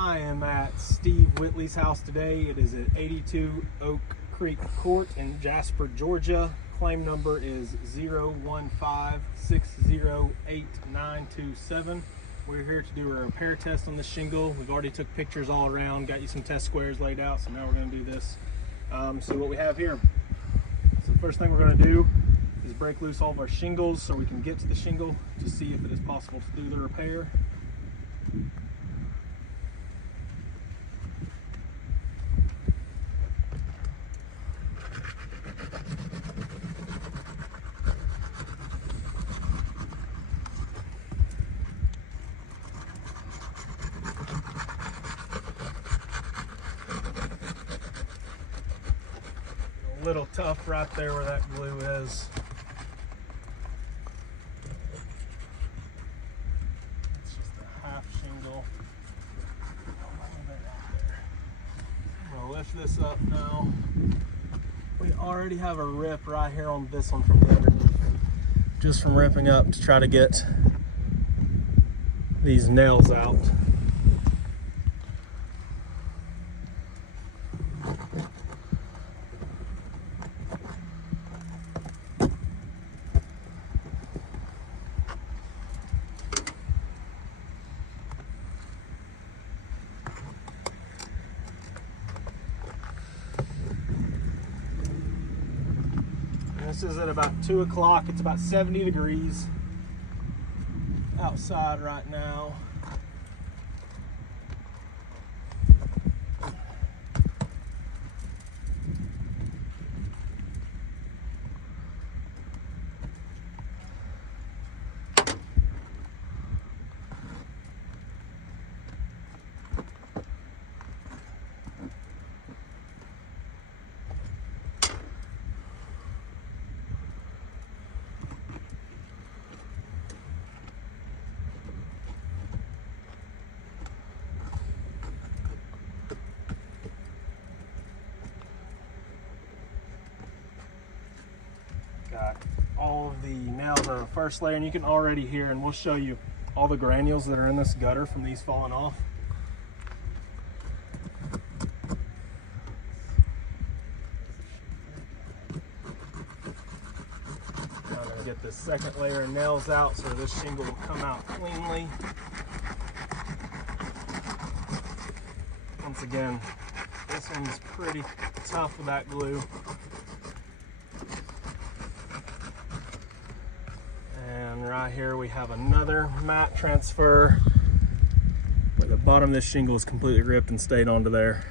I am at Steve Whitley's house today. It is at 82 Oak Creek Court in Jasper, Georgia. Claim number is 015608927. We're here to do a repair test on this shingle. We've already took pictures all around, got you some test squares laid out, so now we're going to do this. So what we have here. So the first thing we're going to do is break loose all of our shingles so we can get to the shingle to see if it is possible to do the repair. A little tough right there where that glue is. It's just a half shingle. I'm gonna lift this up now. We already have a rip right here on this one from the underneath, just from ripping up to try to get these nails out. This is at about 2 o'clock. It's about 70 degrees outside right now. Got all of the nails on the first layer, and you can already hear, and we'll show you all the granules that are in this gutter from these falling off. Now I'm going to get this second layer of nails out so this shingle will come out cleanly. Once again, this one's pretty tough with that glue. And right here we have another mat transfer where the bottom of this shingle is completely ripped and stayed onto there.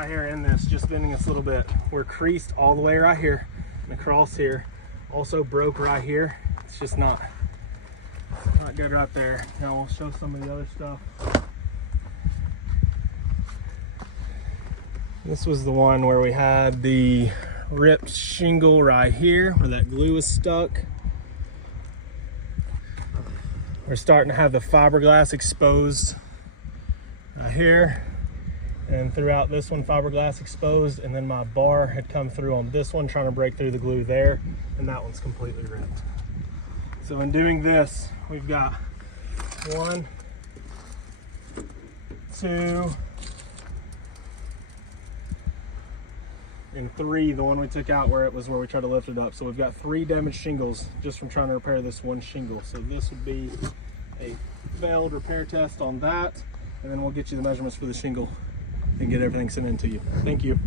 right here in this, just bending this a little bit. We're creased all the way right here and across here. Also broke right here. It's just not good right there. Now we'll show some of the other stuff. This was the one where we had the ripped shingle right here where that glue is stuck. We're starting to have the fiberglass exposed right here, and throughout this one fiberglass exposed, and then my bar had come through on this one trying to break through the glue there, and that one's completely ripped. So in doing this, we've got 1, 2, and 3, the one we took out where we tried to lift it up. So we've got 3 damaged shingles just from trying to repair this one shingle. So this would be a failed repair test on that, and then we'll get you the measurements for the shingle and get everything sent in to you. Thank you.